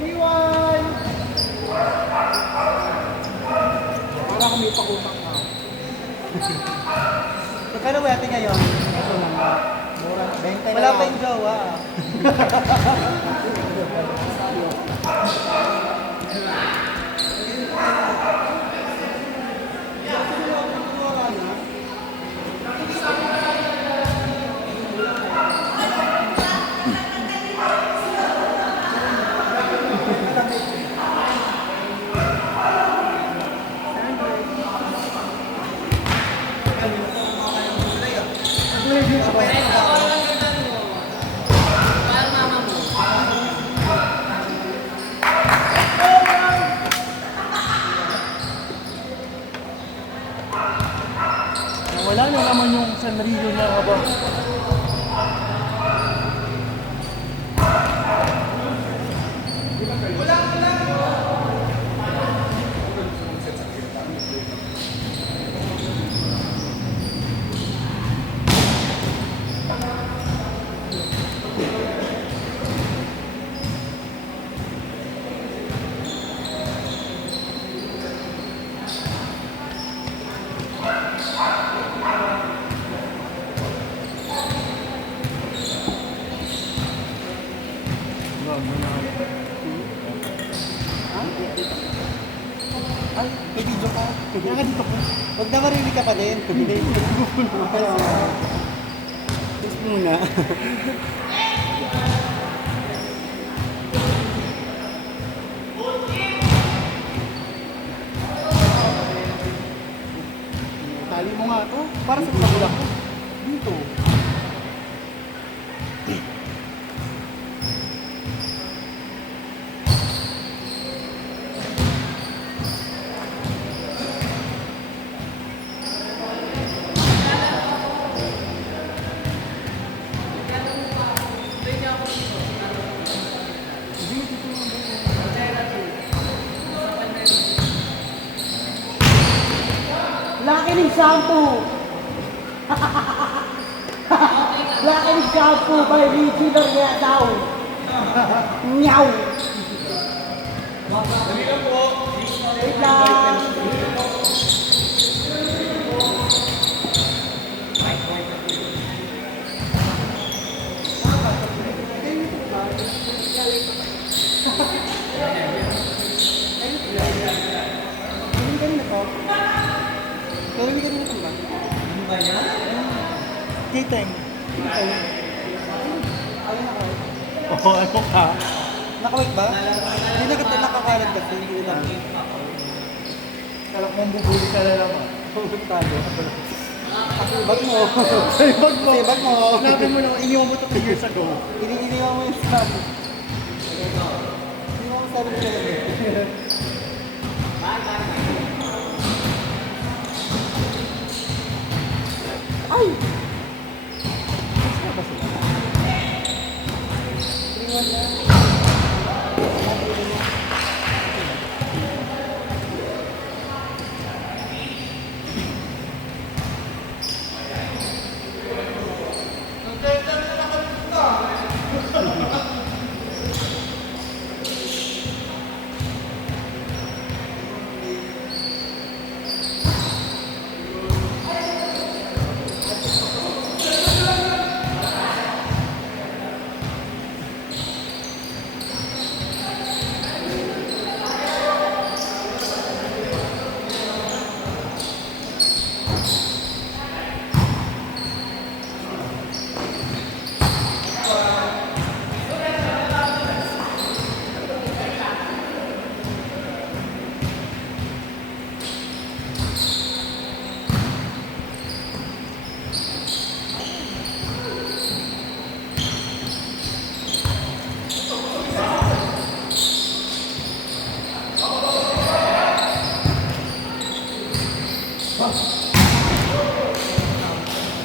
Iwan! Wala kang may pakutang na. Magkano wete ngayon? Ito lang. Mura. 20 na Wala lang. pa yung jowa. Wala na naman yung Sanrio niya habang ay, may video ka. Kaya ka dito po. Huwag na marinig ka pa din. Hindi. Tapos muna. Tali mo nga to. Para sa pagulak ko. Dito. Laki ng shampoo! Laki ng shampoo by Regina nga daw! Nyaw! Wait lang! Ganun to. Gawin ka nito ba? Kiteng. Ayun ako. Oo, ano ka? Nakawit ba? Hindi na kita nakakalat kasi. Hindi ko lang. Kala ko mong bubuli ka na naman. Puntado. Bag mo. Ay, bag mo. Kasi bag mo. Sinabi mo na, iniwan mo 2 years ago. Iniwan mo yung stop. Iniwan mo sa sarili ko lang eh. Ay! Saan ba sila? 3-1 na.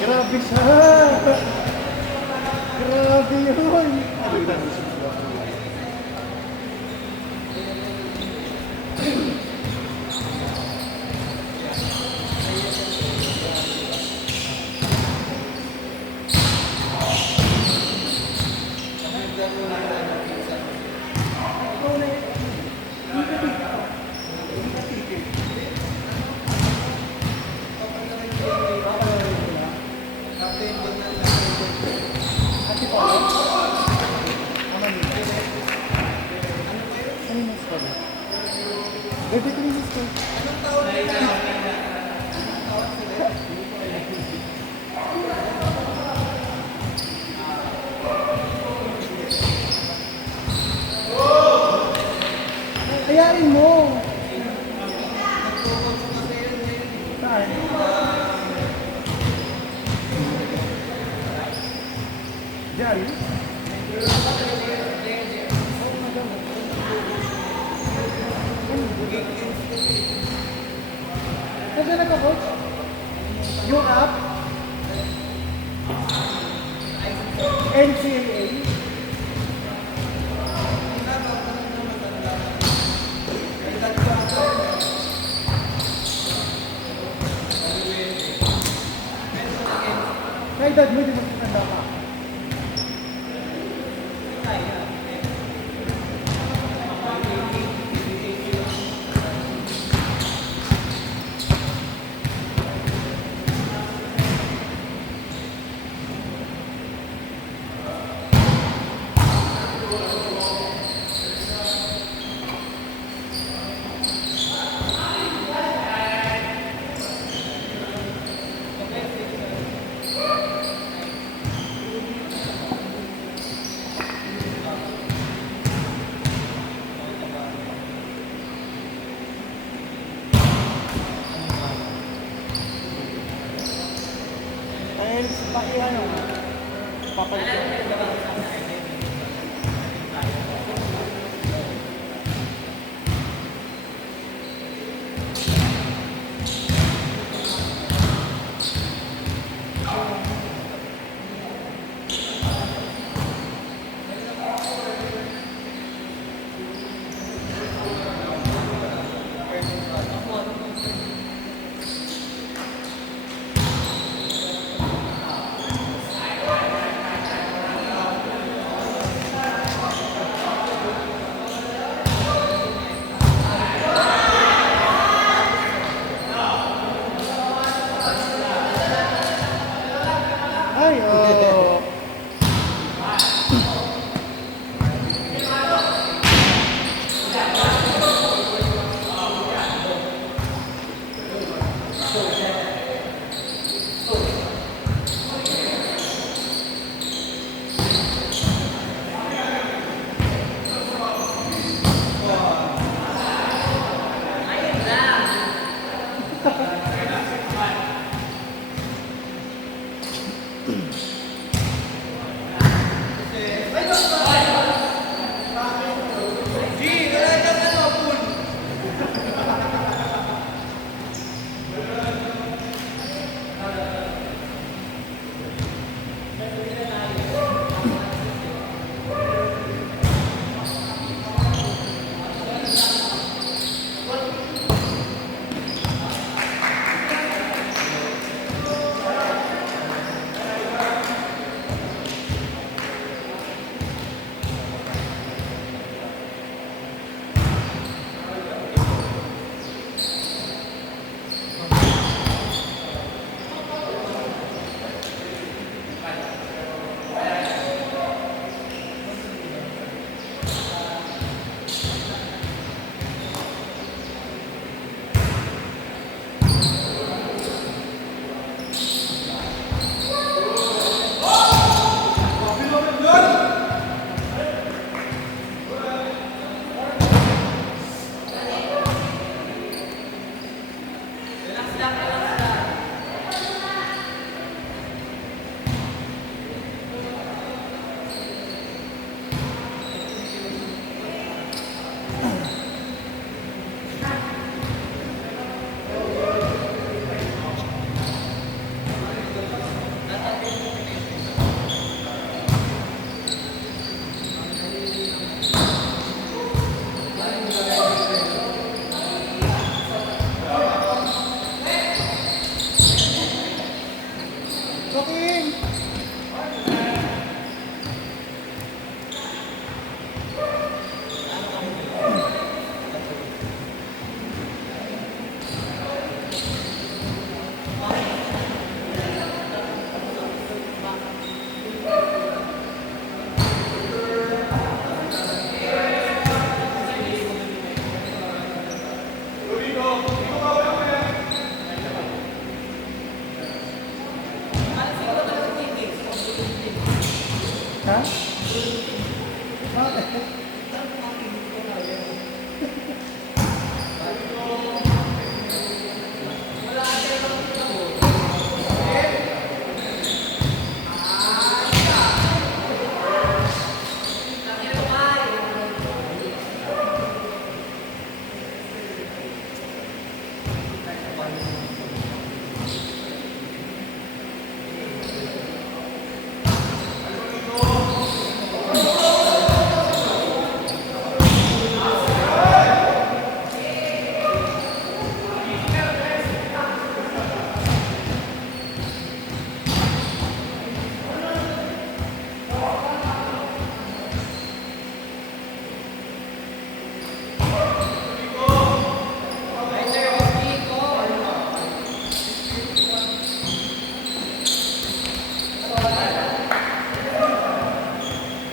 Grabe siya! Grabe yun! Bebe Crisis ko. Ayarin mo. Saan? Diyan? Kasi nagka-coach? Yung app? NCAA? Sa edad mo, di ba matanda ka? Dahil paki ano, papalit.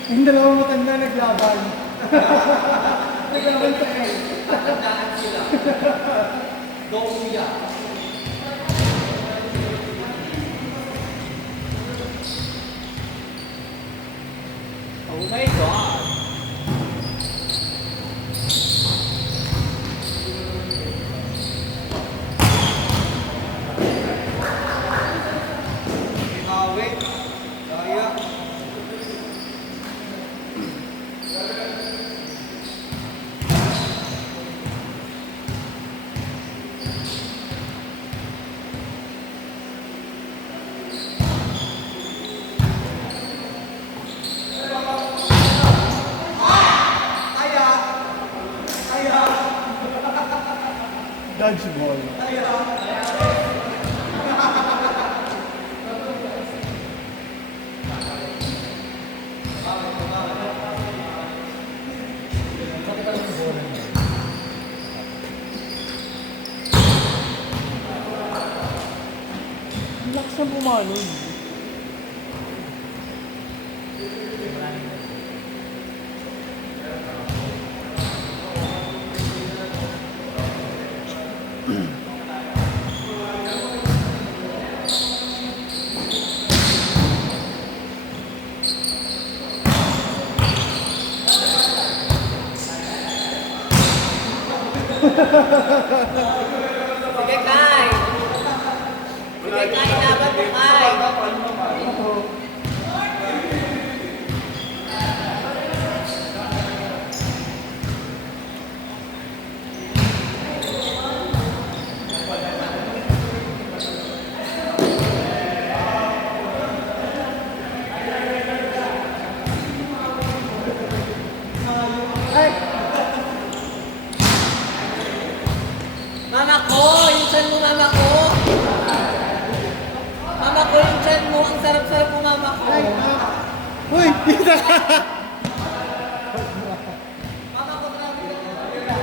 Yung dalawang matanda naglaban. Naglaban sa air. Tatandaan sila. Dokuya. Oh my God! Wait. Kaya. Dodgeball. Ang lakas ng bumalon. Sige, Kai. Sige, Kai, laban mo, Kai. Mama ko, yung tiyan mo, mama ko. Mama ko, yung tiyan mo. Ang sarap-sarap mo, mama ko. Uy! Mama ko, grabe ka.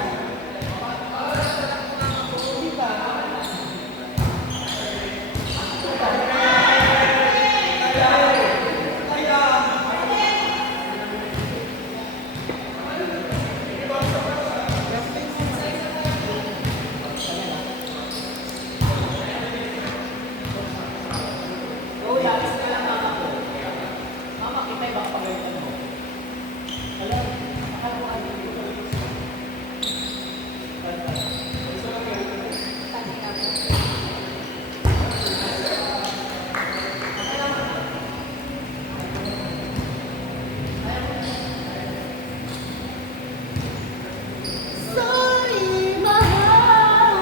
Sorry, mahal.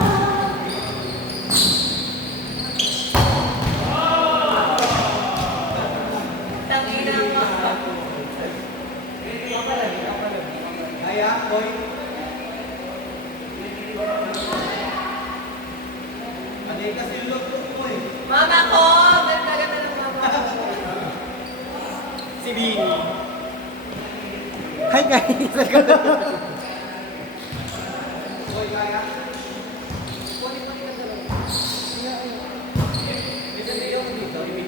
Tangina mo. Kaya, boy. Ano kasi yung look mo eh. Mama ko, ganda-ganda ng mama ko. Si Bini. Hi guys! Boy, kaya.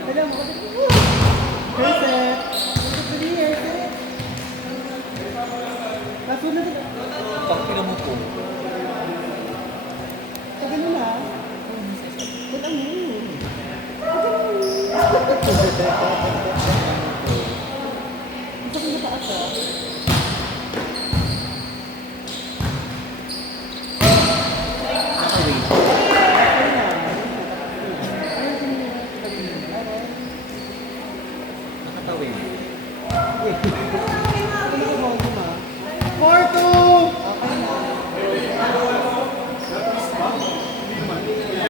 Alam mo, Headset! Hindi, headset! Nasunod na. Pag mo po. Tagal mo na. Ba't ang yun? Gusto ko na pa